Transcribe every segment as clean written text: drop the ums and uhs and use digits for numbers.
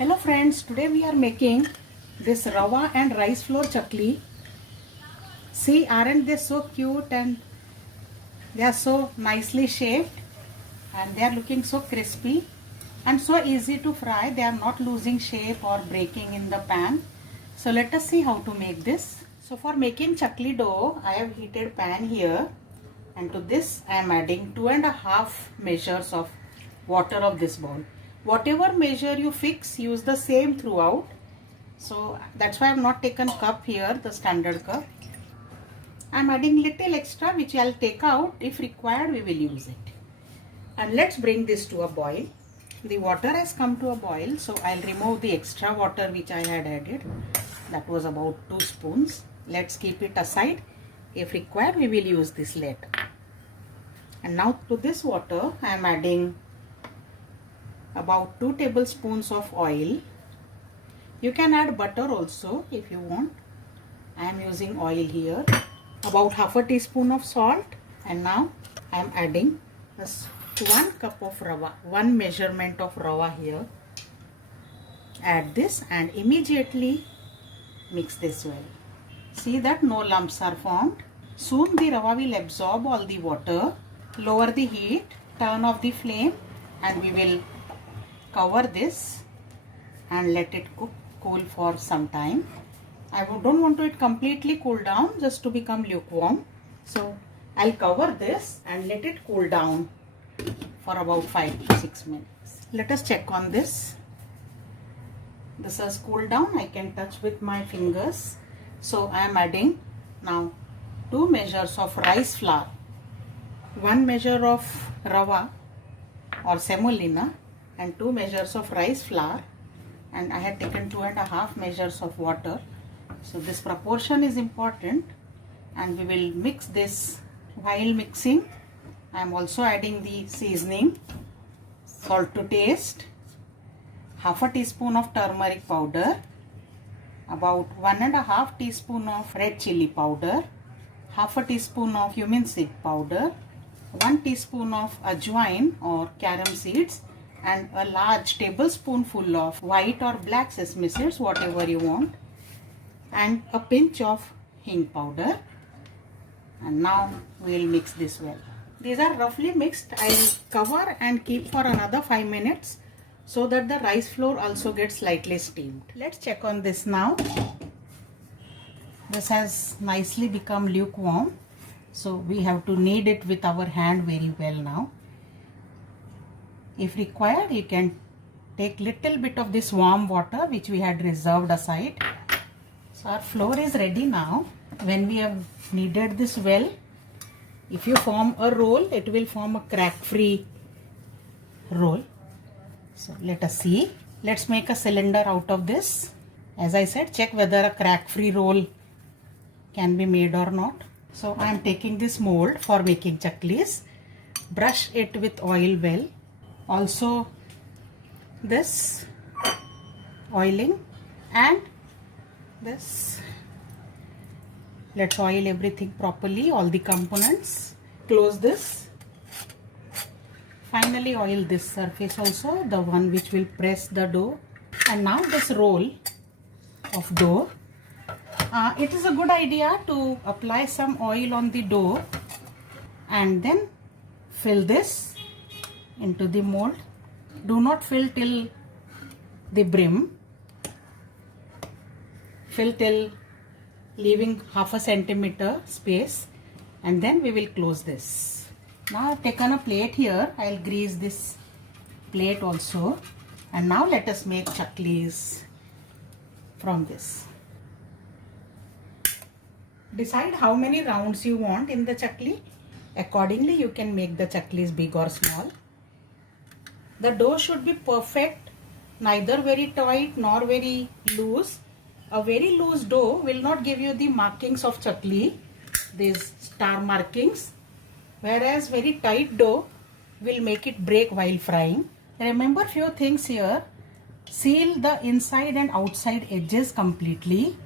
Hello friends, today we are making this rava and rice flour chakli. See, aren't they so cute and they are so nicely shaped and they are looking so crispy and so easy to fry. They are not losing shape or breaking in the pan. So let us see how to make this. So for making chakli dough, I have heated pan here and to this I am adding 2.5 measures of water of this bowl. Whatever measure you fix, use the same throughout. So that's why I have not taken cup here, the standard cup. I am adding little extra which I will take out. If required, we will use it. And let's bring this to a boil. The water has come to a boil, so I'll remove the extra water which I had added. That was about 2 spoons. Let's keep it aside. If required, we will use this later. And now to this water, I am adding about 2 tablespoons of oil. You can add butter also if you want. I am using oil here. About half a teaspoon of salt. And now I am adding 1 cup of rava, 1 measurement of rava here. Add this and immediately mix this well. See that no lumps are formed. Soon the rava will absorb all the water. Lower the heat, turn off the flame and we will cover this and let it cool for some time. I don't want it completely cool down, just to become lukewarm. So I'll cover this and let it cool down for about 5 to 6 minutes. Let us check on this. This has cooled down. I can touch with my fingers. So I am adding now 2 measures of rice flour, 1 measure of rava or semolina and 2 measures of rice flour, and I had taken 2.5 measures of water. So this proportion is important and we will mix this. While mixing, I am also adding the seasoning, salt to taste, half a teaspoon of turmeric powder, about 1.5 teaspoon of red chili powder, half a teaspoon of cumin seed powder, 1 teaspoon of ajwain or carom seeds, and a large tablespoonful of white or black sesame seeds, whatever you want, and a pinch of hing powder. And now we will mix this well. These are roughly mixed. I will cover and keep for another 5 minutes so that the rice flour also gets slightly steamed. Let's check on this now. This has nicely become lukewarm. So we have to knead it with our hand very well now. If required, you can take little bit of this warm water which we had reserved aside. So our flour is ready now. When we have kneaded this well, if you form a roll, it will form a crack-free roll. So let us see. Let's make a cylinder out of this. As I said, check whether a crack-free roll can be made or not. So I am taking this mold for making chaklis. Brush it with oil well. Also this oiling and this. Let's oil everything properly, all the components. Close this. Finally oil this surface also, the one which will press the dough. And now this roll of dough. It is a good idea to apply some oil on the dough and then fill this into the mold. Do not fill till the brim. Fill till leaving half a centimeter space and then we will close this. Now I have taken a plate here. I will grease this plate also. And now let us make chaklis from this. Decide how many rounds you want in the chakli. Accordingly, you can make the chaklis big or small. The dough should be perfect, neither very tight nor very loose. A very loose dough will not give you the markings of chakli, these star markings, whereas very tight dough will make it break while frying. Remember few things here. Seal the inside and outside edges completely.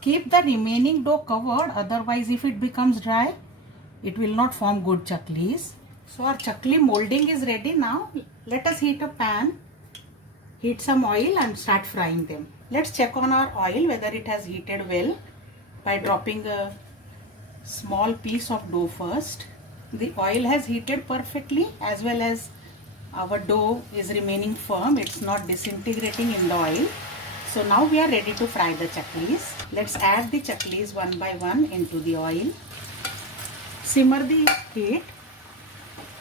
Keep the remaining dough covered, otherwise if it becomes dry, it will not form good chaklis. So our chakli molding is ready now. Let us heat a pan heat some oil and start frying them. Let's check on our oil whether it has heated well by dropping a small piece of dough first. The oil has heated perfectly, as well as our dough is remaining firm. It's not disintegrating in the oil. So now we are ready to fry the chaklis. Let's add the chaklis one by one into the oil. Simmer the heat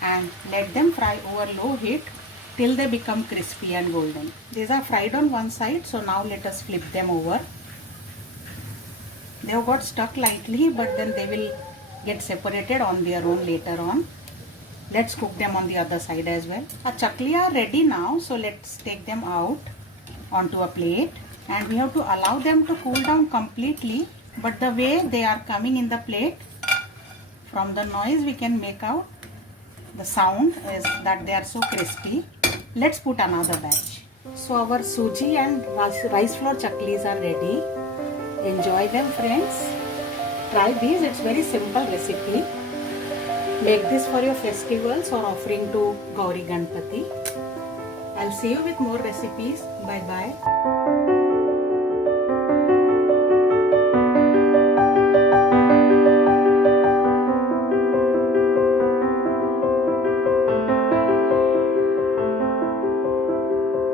and let them fry over low heat till they become crispy and golden. These are fried on one side, so now let us flip them over. They have got stuck lightly, but then they will get separated on their own later on. Let's cook them on the other side as well. Our chakli are ready now, so let's take them out onto a plate, and we have to allow them to cool down completely. But the way they are coming in the plate, from the noise we can make out the sound is that they are so crispy. Let's put another batch. So our suji and rice flour chaklis are ready. Enjoy them, friends. Try these. It's very simple recipe. Make this for your festivals or offering to Gauri Ganpati. I'll see you with more recipes. Bye bye.